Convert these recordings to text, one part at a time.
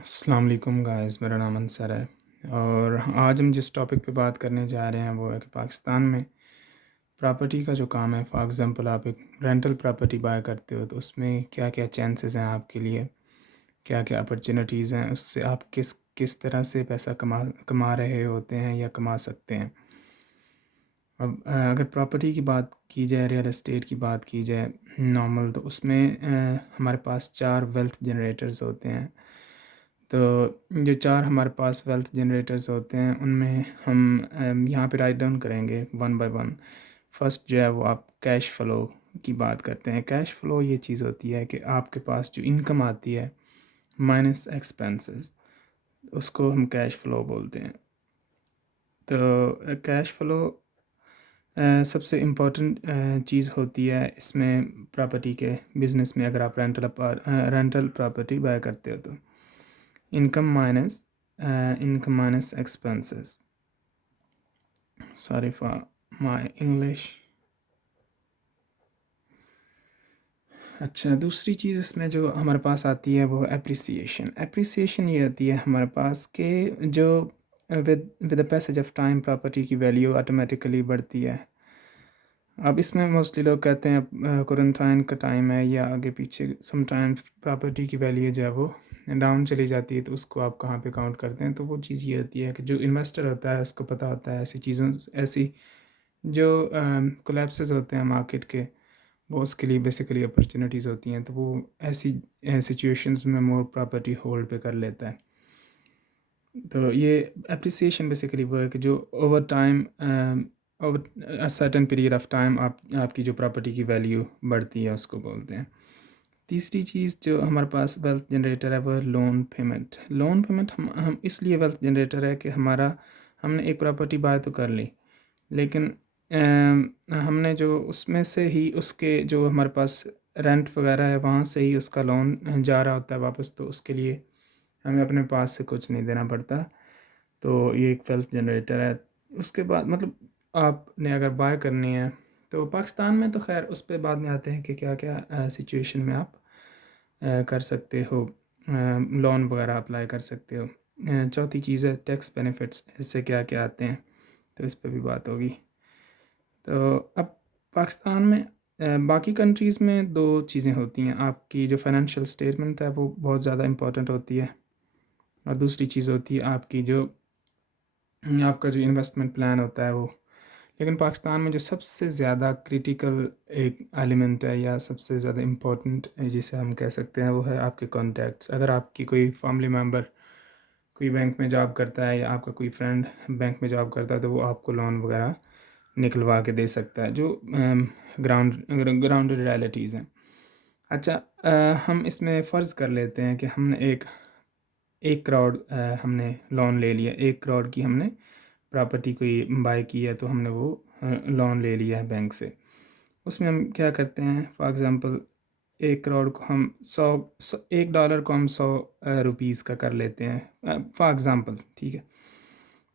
अस्सलाम वालेकुम गाइस, मेरा नाम अंसर है और आज हम जिस टॉपिक पे बात करने जा रहे हैं वो है कि पाकिस्तान में प्रॉपर्टी का जो काम है। फॉर एग्ज़ाम्पल आप एक रेंटल प्रॉपर्टी बाय करते हो तो उसमें क्या क्या चांसेस हैं आपके लिए, क्या क्या अपॉर्चुनिटीज़ हैं, उससे आप किस किस तरह से पैसा कमा कमा रहे होते हैं या कमा सकते हैं। अब अगर प्रॉपर्टी की बात की जाए, रियल एस्टेट की बात की जाए नॉर्मल, तो उसमें हमारे पास 4 वेल्थ जनरेटर्स होते हैं। तो जो 4 हमारे पास वेल्थ जनरेटर्स होते हैं उनमें हम यहाँ पे राइट डाउन करेंगे वन बाय वन। फर्स्ट जो है वो आप कैश फ़्लो की बात करते हैं। कैश फ़्लो ये चीज़ होती है कि आपके पास जो इनकम आती है माइनस एक्सपेंसेस, उसको हम कैश फ़्लो बोलते हैं। तो कैश फ़्लो सबसे इम्पोर्टेंट चीज़ होती है इसमें प्रॉपर्टी के बिज़नेस में। अगर आप रेंटल प्रॉपर्टी बाय करते हो तो income minus expenses. Sorry for my English. अच्छा, दूसरी चीज़ इसमें जो हमारे पास आती है वो एप्रिसिएशन। एप्रिसिएशन ये आती है हमारे पास कि जो with with the passage of time property की वैल्यू ऑटोमेटिकली बढ़ती है। अब इसमें मोस्टली लोग कहते हैं क्वारंटाइन का टाइम है या आगे पीछे समटाइम्स प्रॉपर्टी की वैल्यू जो है वो डाउन चली जाती है, तो उसको आप कहाँ पे काउंट करते हैं। तो वो चीज़ ये होती है कि जो इन्वेस्टर होता है उसको पता होता है ऐसी चीज़ों ऐसी जो कोलैप्सेस होते हैं मार्केट के, वो उसके लिए बेसिकली अपॉर्चुनिटीज़ होती हैं। तो वो ऐसी सिचुएशंस में मोर प्रॉपर्टी होल्ड पे कर लेता है। तो ये एप्रिसिएशन बेसिकली वो है कि जो over time over a certain period of time आपकी जो प्रॉपर्टी की वैल्यू बढ़ती है उसको बोलते हैं। तीसरी चीज़ जो हमारे पास वेल्थ जनरेटर है वो है लोन पेमेंट। लोन पेमेंट हम इसलिए वेल्थ जनरेटर है कि हमने एक प्रॉपर्टी बाय तो कर ली, लेकिन हमने जो उसमें से ही उसके जो हमारे पास रेंट वगैरह है वहाँ से ही उसका लोन जा रहा होता है वापस, तो उसके लिए हमें अपने पास से कुछ नहीं देना पड़ता। तो ये एक वेल्थ जनरेटर है। उसके बाद मतलब आपने अगर बाय करनी है तो पाकिस्तान में तो खैर उस पे बाद में आते हैं कि क्या क्या सिचुएशन में आप कर सकते हो, लोन वगैरह अप्लाई कर सकते हो। चौथी चीज़ है टैक्स बेनिफिट्स, इससे क्या क्या आते हैं, तो इस पे भी बात होगी। तो अब पाकिस्तान में बाकी कंट्रीज़ में दो चीज़ें होती हैं। आपकी जो फाइनेंशियल स्टेटमेंट है वो बहुत ज़्यादा इम्पोर्टेंट होती है, और दूसरी चीज़ होती है आपकी जो आपका जो इन्वेस्टमेंट प्लान होता है वो। लेकिन पाकिस्तान में जो सबसे ज़्यादा क्रिटिकल एक एलिमेंट है या सबसे ज़्यादा इम्पोर्टेंट जिसे हम कह सकते हैं वो है आपके कॉन्टैक्ट्स। अगर आपकी कोई फैमिली मेम्बर कोई बैंक में जॉब करता है या आपका कोई फ्रेंड बैंक में जॉब करता है तो वो आपको लोन वगैरह निकलवा के दे सकता है, जो ग्राउंडेड रियलिटीज़ हैं। अच्छा, हम इसमें फ़र्ज़ कर लेते हैं कि हमने 1 करोड़ हमने लोन ले लिया, 1 करोड़ की हमने प्रॉपर्टी कोई बाय की है, तो हमने वो लोन ले लिया है बैंक से। उसमें हम क्या करते हैं, फॉर एग्ज़ाम्पल 1 करोड़ को हम 1 डॉलर को हम 100 रुपीज़ का कर लेते हैं फॉर एग्ज़ाम्पल, ठीक है।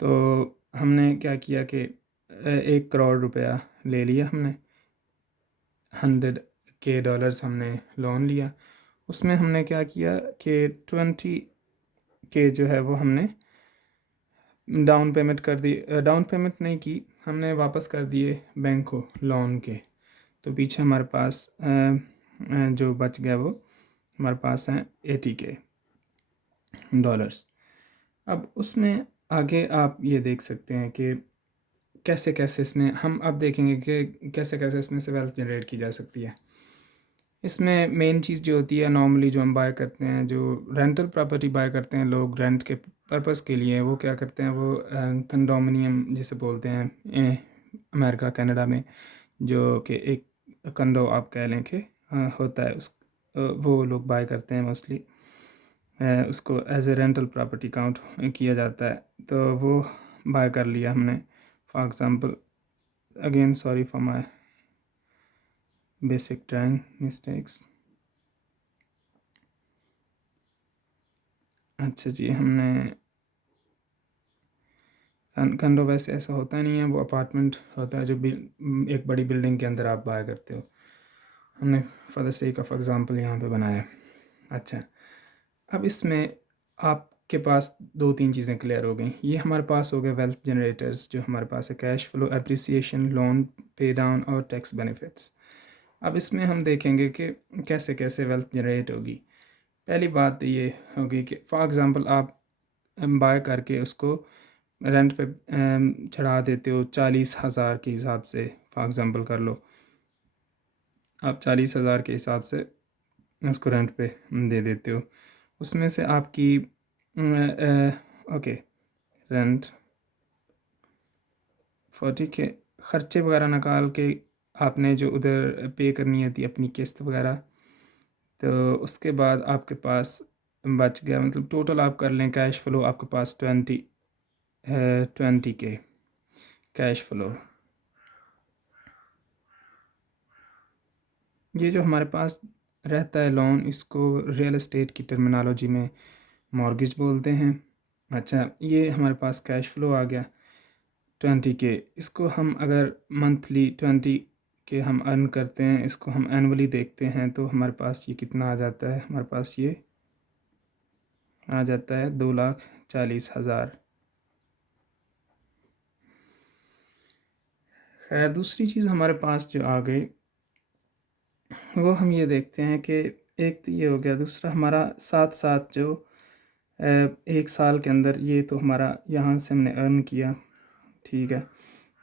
तो हमने क्या किया कि 1 करोड़ रुपया ले लिया हमने, 100 के डॉलर्स हमने लोन लिया। उसमें हमने क्या किया कि 20 के जो है वो हमने डाउन पेमेंट कर दी। डाउन पेमेंट नहीं की, हमने वापस कर दिए बैंक को लोन के। तो पीछे हमारे पास जो बच गया वो हमारे पास हैं 80 के डॉलर्स। अब उसमें आगे आप ये देख सकते हैं कि कैसे कैसे इसमें हम अब देखेंगे कि कैसे कैसे इसमें से वेल्थ जनरेट की जा सकती है। इसमें मेन चीज़ जो होती है नॉर्मली जो हम बाय करते हैं, जो रेंटल प्रॉपर्टी बाय करते हैं लोग रेंट के पर्पस के लिए, वो क्या करते हैं, वो कंडोमिनियम जिसे बोलते हैं अमेरिका कनाडा में, जो कि एक कंडो आप कह लें कि होता है वो लोग बाय करते हैं मोस्टली। उसको as a rental property count किया जाता है, तो वो बाय कर लिया हमने। For example, again sorry for my basic drawing mistakes. अच्छा जी, हमने कंडो वैसे ऐसा होता नहीं है, वो अपार्टमेंट होता है जो एक बड़ी बिल्डिंग के अंदर आप बाय करते हो। हमने for the sake of example यहाँ पे बनाया। अच्छा, अब इसमें आपके पास 2-3 चीज़ें क्लियर हो गई। ये हमारे पास हो गए वेल्थ जनरेटर्स जो हमारे पास है, कैश फ्लो, एप्रिसिएशन, लोन पे डाउन और टैक्स बेनिफिट्स। अब इसमें हम देखेंगे कि कैसे कैसे वेल्थ जनरेट होगी। पहली बात तो ये होगी कि फॉर एग्ज़ाम्पल आप बाय करके उसको रेंट पे चढ़ा देते हो 40,000 के हिसाब से, फॉर एग्ज़ाम्पल कर लो आप 40,000 के हिसाब से उसको रेंट पे दे देते हो। उसमें से आपकी ओके रेंट 40 के ख़र्चे वगैरह निकाल के आपने जो उधर पे करनी होती है अपनी किस्त वगैरह, तो उसके बाद आपके पास बच गया, मतलब टोटल आप कर लें कैश फ़्लो आपके पास 20 के कैश फ़्लो। ये जो हमारे पास रहता है लोन, इसको रियल एस्टेट की टर्मिनोलॉजी में मॉर्गेज बोलते हैं। अच्छा, ये हमारे पास कैश फ़्लो आ गया 20 के। इसको हम अगर मंथली 20 के हम अर्न करते हैं, इसको हम एनुअली देखते हैं, तो हमारे पास ये कितना आ जाता है, हमारे पास ये आ जाता है 2,40,000। खैर दूसरी चीज़ हमारे पास जो आ गई वो हम ये देखते हैं कि एक तो ये हो गया, दूसरा हमारा साथ साथ जो एक साल के अंदर ये तो हमारा यहाँ से हमने अर्न किया, ठीक है।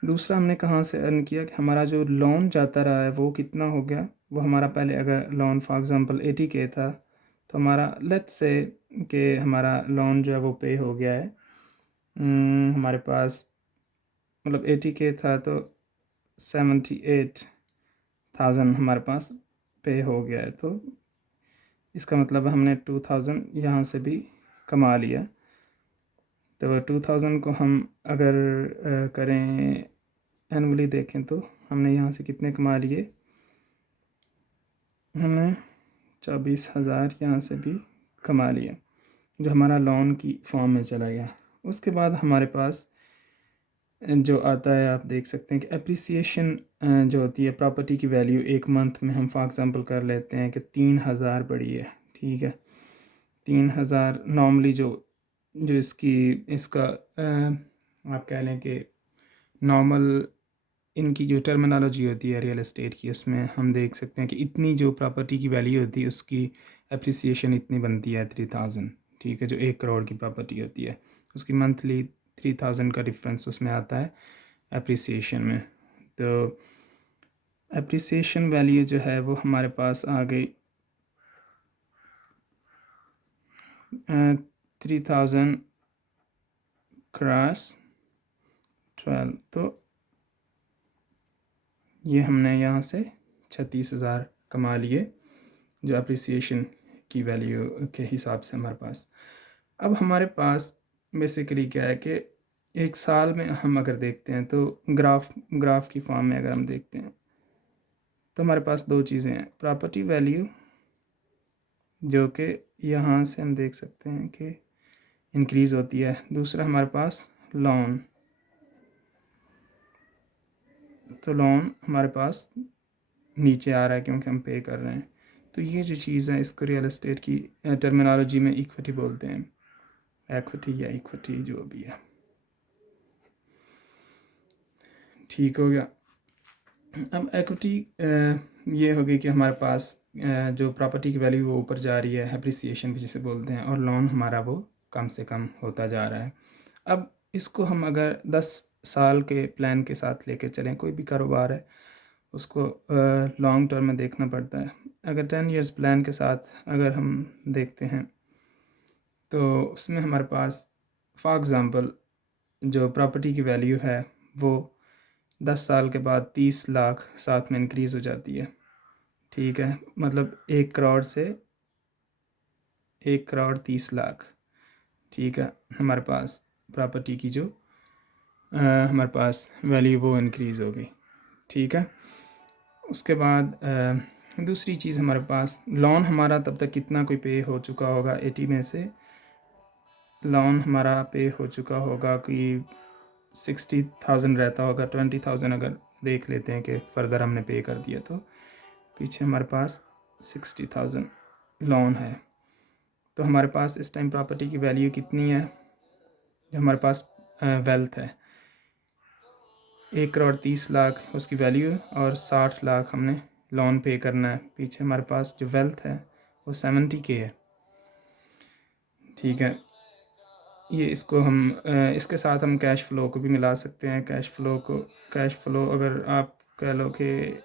दूसरा हमने कहाँ से अर्न किया कि हमारा जो लोन जाता रहा है वो कितना हो गया। वो हमारा पहले अगर लोन फॉर एग्ज़ाम्पल 80 के था, तो हमारा लेट्स से कि हमारा लोन जो है वो पे हो गया है। हमारे पास मतलब 80 के था तो 78,000 हमारे पास पे हो गया है। तो इसका मतलब हमने 2,000 यहाँ से भी कमा लिया। तो 2,000 को हम अगर करें एनुअली देखें तो हमने यहाँ से कितने कमा लिए, हमने 24,000 यहाँ से भी कमा लिया, जो हमारा लोन की फॉर्म में चला गया। उसके बाद हमारे पास जो आता है, आप देख सकते हैं कि एप्रिसिएशन जो होती है प्रॉपर्टी की वैल्यू एक मंथ में हम फॉर एग्ज़ाम्पल कर लेते हैं कि 3,000 बढ़ी है, ठीक है। 3,000 नॉर्मली जो जो इसका आप कह लें कि नॉर्मल इनकी जो टर्मिनोलॉजी होती है रियल एस्टेट की, उसमें हम देख सकते हैं कि इतनी जो प्रॉपर्टी की वैल्यू होती है उसकी एप्रिसिएशन इतनी बनती है 3,000, ठीक है। जो 1 करोड़ की प्रॉपर्टी होती है उसकी मंथली 3,000 का डिफरेंस उसमें आता है एप्रिसिएशन में। तो एप्रिसिएशन वैल्यू जो है वो हमारे पास आ गई 3,000 क्रॉस 12। तो ये हमने यहाँ से 36,000 कमा लिए जो अप्रिसिएशन की वैल्यू के हिसाब से हमारे पास। अब हमारे पास बेसिकली क्या है कि एक साल में हम अगर देखते हैं तो ग्राफ की फॉर्म में अगर हम देखते हैं तो हमारे पास 2 चीज़ें हैं, प्रॉपर्टी वैल्यू जो कि यहाँ से हम देख सकते हैं कि इंक्रीज़ होती है, दूसरा हमारे पास लोन। तो लोन हमारे पास नीचे आ रहा है क्योंकि हम पे कर रहे हैं। तो ये जो चीज़ है इसको रियल एस्टेट की टर्मिनोलॉजी में इक्विटी बोलते हैं, एक्विटी या इक्विटी जो भी है, ठीक हो गया। अब एक्विटी ये होगी कि हमारे पास जो प्रॉपर्टी की वैल्यू वो ऊपर जा रही है, एप्रिसिएशन भी जिसे बोलते हैं, और लोन हमारा वो कम से कम होता जा रहा है। अब इसको हम अगर 10 साल के प्लान के साथ लेके चलें, कोई भी कारोबार है उसको लॉन्ग टर्म में देखना पड़ता है। अगर 10 इयर्स प्लान के साथ अगर हम देखते हैं तो उसमें हमारे पास फॉर एग्ज़ाम्पल जो प्रॉपर्टी की वैल्यू है वो 10 साल के बाद 30 लाख साथ में इंक्रीज़ हो जाती है, ठीक है। मतलब 1 करोड़ से 1,30,00,000, ठीक है। हमारे पास प्रॉपर्टी की जो हमारे पास वैल्यू वो इंक्रीज़ हो गई, ठीक है। उसके बाद दूसरी चीज़ हमारे पास लोन हमारा तब तक कितना कोई पे हो चुका होगा, 80 में से लोन हमारा पे हो चुका होगा कि 60,000 रहता होगा, 20,000 अगर देख लेते हैं कि फ़र्दर हमने पे कर दिया तो पीछे हमारे पास 60,000 लोन है। तो हमारे पास इस टाइम प्रॉपर्टी की वैल्यू कितनी है, जो हमारे पास वेल्थ है 1,30,00,000 उसकी वैल्यू है, और 60 लाख हमने लोन पे करना है। पीछे हमारे पास जो वेल्थ है वो 70K है। ठीक है, ये इसको हम इसके साथ हम कैश फ़्लो को भी मिला सकते हैं। कैश फ़्लो अगर आप कह लो कि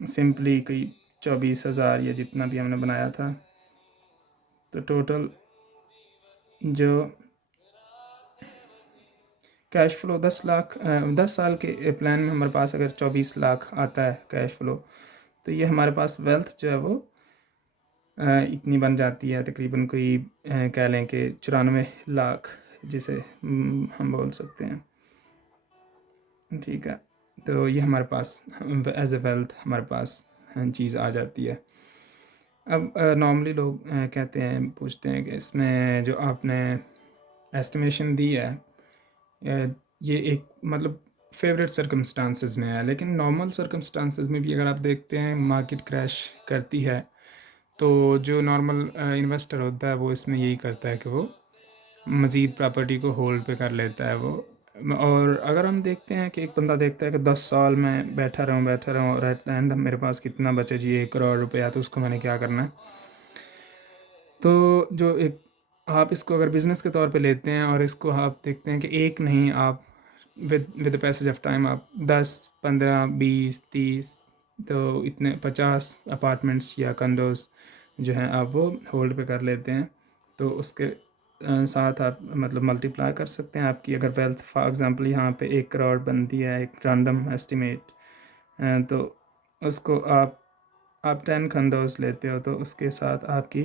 सिंपली कोई 24,000 या जितना भी हमने बनाया था, तो टोटल जो कैश फ़्लो 10 लाख 10 साल के प्लान में हमारे पास अगर 24 लाख आता है कैश फ़्लो, तो ये हमारे पास वेल्थ जो है वो इतनी बन जाती है, तकरीबन कोई कह लें कि 94 लाख जिसे हम बोल सकते हैं। ठीक है, तो ये हमारे पास एज ए वेल्थ हमारे पास चीज़ आ जाती है। अब नॉर्मली लोग कहते हैं, पूछते हैं कि इसमें जो आपने एस्टिमेशन दी है ये एक मतलब फेवरेट सर्कमस्टांसेस में है, लेकिन नॉर्मल सर्कमस्टांसेस में भी अगर आप देखते हैं मार्केट क्रैश करती है, तो जो नॉर्मल इन्वेस्टर होता है वो इसमें यही करता है कि वो मज़ीद प्रॉपर्टी को होल्ड पे कर लेता है वो। और अगर हम देखते हैं कि एक बंदा देखता है कि 10 साल में बैठा रहूँ और एट द एंड मेरे पास कितना बचे जी 1 करोड़ रुपया, तो उसको मैंने क्या करना है। तो जो एक आप इसको अगर बिज़नेस के तौर पे लेते हैं और इसको आप देखते हैं कि एक नहीं, आप with the passage of time आप 10 15 20 30 तो इतने 50 अपार्टमेंट्स या कंडोज़ जो हैं आप वो होल्ड पे कर लेते हैं, तो उसके साथ आप मतलब मल्टीप्लाई कर सकते हैं आपकी अगर वेल्थ। फॉर एग्ज़ाम्पल यहाँ पे 1 करोड़ बनती है, एक रैंडम एस्टिमेट, तो उसको आप 10 कंडोज़ लेते हो, तो उसके साथ आपकी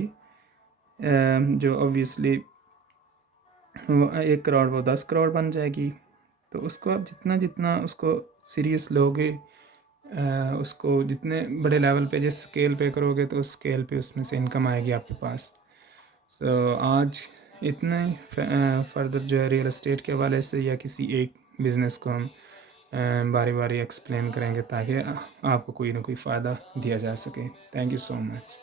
जो ऑब्वियसली वो 1 करोड़ वो 10 करोड़ बन जाएगी। तो उसको आप जितना जितना उसको सीरियस लोगे, उसको जितने बड़े लेवल पे जिस स्केल पे करोगे, तो उस स्केल पे उसमें से इनकम आएगी आपके पास। सो आज इतना ही फर्दर जो है रियल एस्टेट के हवाले से या किसी एक बिज़नेस को हम बारी बारी एक्सप्लेन करेंगे, ताकि आपको कोई ना कोई फ़ायदा दिया जा सके। Thank you so much.